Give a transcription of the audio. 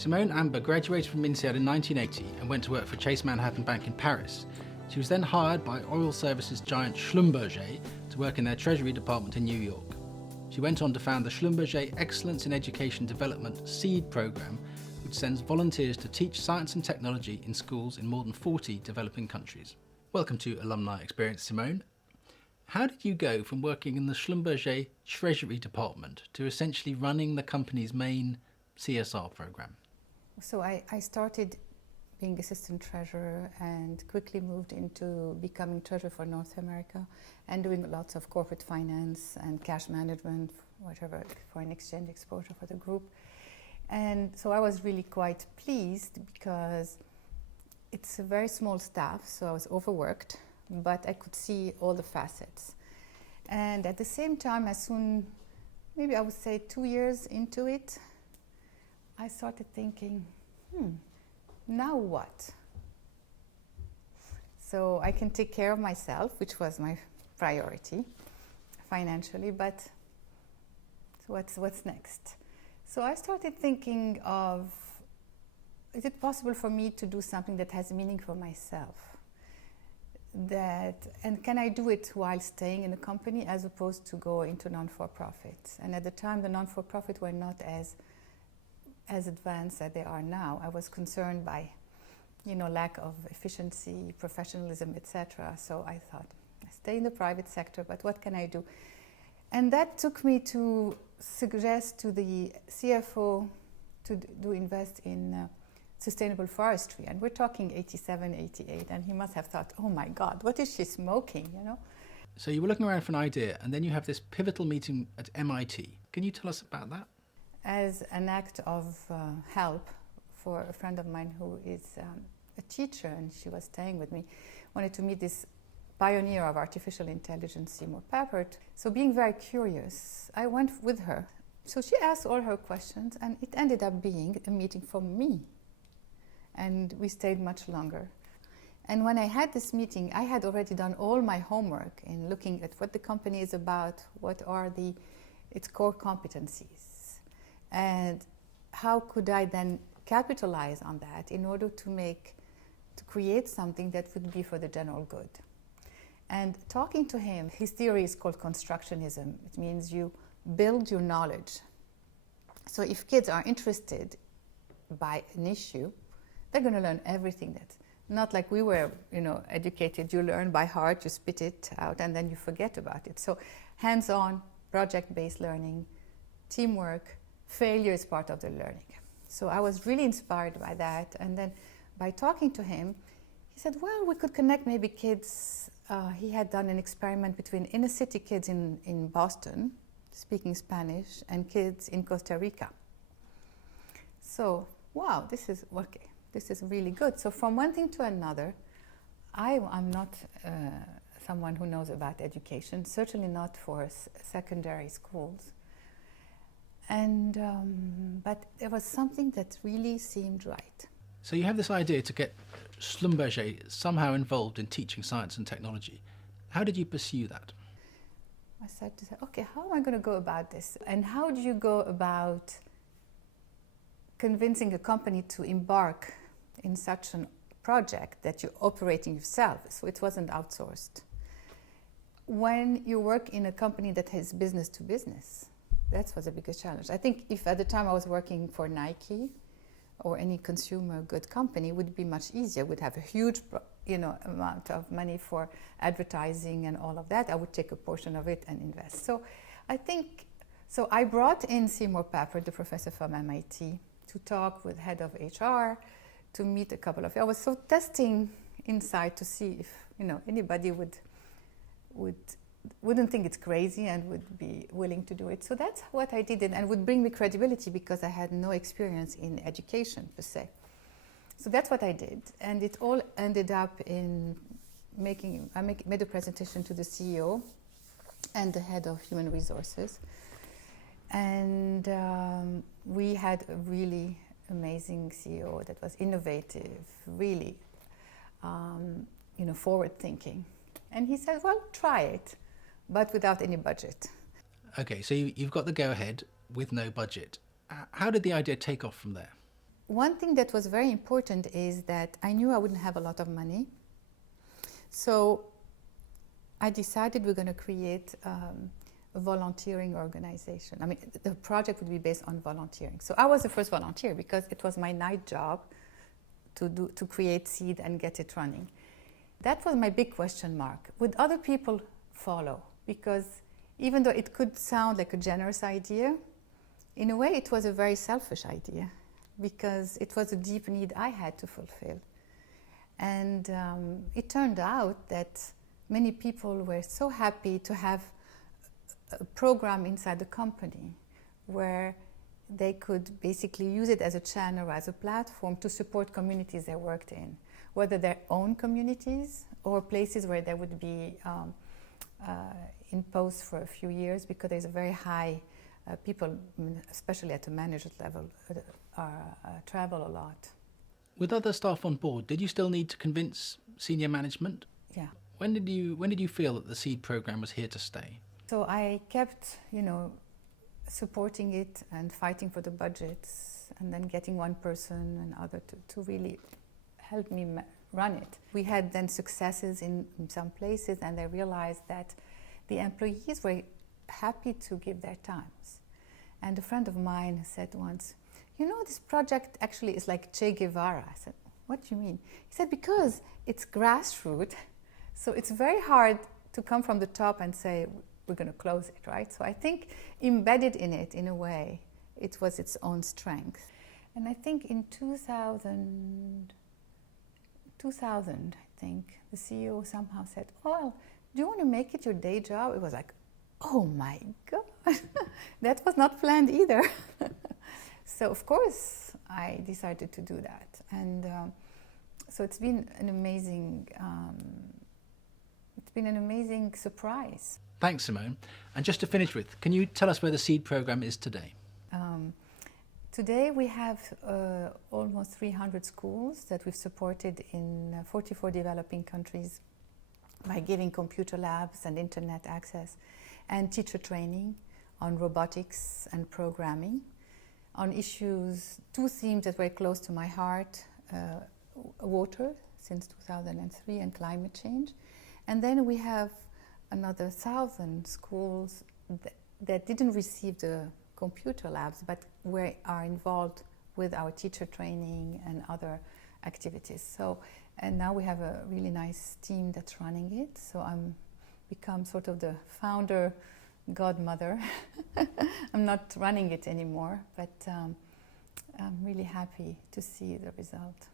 Simone Amber graduated from INSEAD in 1980 and went to work for Chase Manhattan Bank in Paris. She was then hired by oil services giant Schlumberger to work in their Treasury department in New York. She went on to found the Schlumberger Excellence in Education Development SEED program, which sends volunteers to teach science and technology in schools in more than 40 developing countries. Welcome to Alumni Experience, Simone. How did you go from working in the Schlumberger Treasury department to essentially running the company's main CSR program? So I started being assistant treasurer and quickly moved into becoming treasurer for North America and doing lots of corporate finance and cash management, whatever, foreign exchange exposure for the group. And so I was really quite pleased because it's a very small staff, so I was overworked, but I could see all the facets. And at the same time, as soon, maybe I would say 2 years into it, I started thinking, now what? So I can take care of myself, which was my priority financially, but what's next? So I started thinking of, is it possible for me to do something that has meaning for myself? And can I do it while staying in a company as opposed to go into non-for-profit? And at the time, the non-for-profit were not as advanced as they are now. I was concerned by, lack of efficiency, professionalism, etc. So I thought, I stay in the private sector, but what can I do? And that took me to suggest to the CFO to invest in sustainable forestry. And we're talking 87, 88, and he must have thought, oh my God, what is she smoking, So you were looking around for an idea, and then you have this pivotal meeting at MIT. Can you tell us about that? As an act of help for a friend of mine who is a teacher, and she was staying with me, wanted to meet this pioneer of artificial intelligence, Simone Amber. So being very curious, I went with her. So she asked all her questions, and it ended up being a meeting for me. And we stayed much longer. And when I had this meeting, I had already done all my homework in looking at what the company is about, what are its core competencies. And how could I then capitalize on that in order to create something that would be for the general good? And talking to him, his theory is called constructionism. It means you build your knowledge. So if kids are interested by an issue, they're going to learn everything not like we were, educated. You learn by heart, you spit it out, and then you forget about it. So hands-on, project-based learning, teamwork, failure is part of the learning. So I was really inspired by that. And then by talking to him, he said, well, we could connect maybe kids. He had done an experiment between inner city kids in Boston, speaking Spanish, and kids in Costa Rica. So, wow, this is okay. This is really good. So from one thing to another, I'm not someone who knows about education, certainly not for secondary schools. And but there was something that really seemed right. So you have this idea to get Schlumberger somehow involved in teaching science and technology. How did you pursue that? I started to say, okay, how am I going to go about this? And how do you go about convincing a company to embark in such a project that you're operating yourself? So it wasn't outsourced. When you work in a company that has business to business, that was the biggest challenge. I think if at the time I was working for Nike or any consumer good company, it would be much easier. We'd have a huge amount of money for advertising and all of that. I would take a portion of it and invest. So I brought in Simone Amber, the professor from MIT, to talk with head of HR, to meet a couple of. I was so testing inside to see if anybody wouldn't think it's crazy and would be willing to do it. So that's what I did, and would bring me credibility because I had no experience in education per se. So that's what I did, and it all ended up in made a presentation to the CEO and the head of human resources, and we had a really amazing CEO that was innovative, really forward thinking. And he said, well, try it, but without any budget. Okay, so you've got the go-ahead with no budget. How did the idea take off from there? one thing that was very important is that I knew I wouldn't have a lot of money. So I decided we're going to create a volunteering organization. I mean, the project would be based on volunteering. So I was the first volunteer because it was my night job to create SEED and get it running. That was my big question mark. Would other people follow? Because even though it could sound like a generous idea, in a way it was a very selfish idea because it was a deep need I had to fulfill. And it turned out that many people were so happy to have a program inside the company where they could basically use it as a channel or as a platform to support communities they worked in, whether their own communities or places where they would be in post for a few years, because there's a very high people, especially at the manager level, travel a lot. With other staff on board, did you still need to convince senior management? Yeah. When did you feel that the SEED program was here to stay? So I kept, supporting it and fighting for the budgets, and then getting one person and other to really help me run it. We had then successes in some places, and I realized that the employees were happy to give their times. And a friend of mine said once, this project actually is like Che Guevara. I said, what do you mean? He said, because it's grassroots, so it's very hard to come from the top and say, we're going to close it, right? So I think embedded in it, in a way, it was its own strength. And I think in 2000, I think, the CEO somehow said, well, do you want to make it your day job? It was like, oh my God, that was not planned either. So of course I decided to do that. And so it's been an amazing surprise. Thanks, Simone. And just to finish with, can you tell us where the SEED program is today? Today we have almost 300 schools that we've supported in 44 developing countries by giving computer labs and internet access and teacher training on robotics and programming, on issues, two themes that were close to my heart, water since 2003 and climate change. And then we have another 1,000 schools that didn't receive the computer labs, but are involved with our teacher training and other activities. So, and now we have a really nice team that's running it. So I'm become sort of the founder godmother. I'm not running it anymore, but I'm really happy to see the result.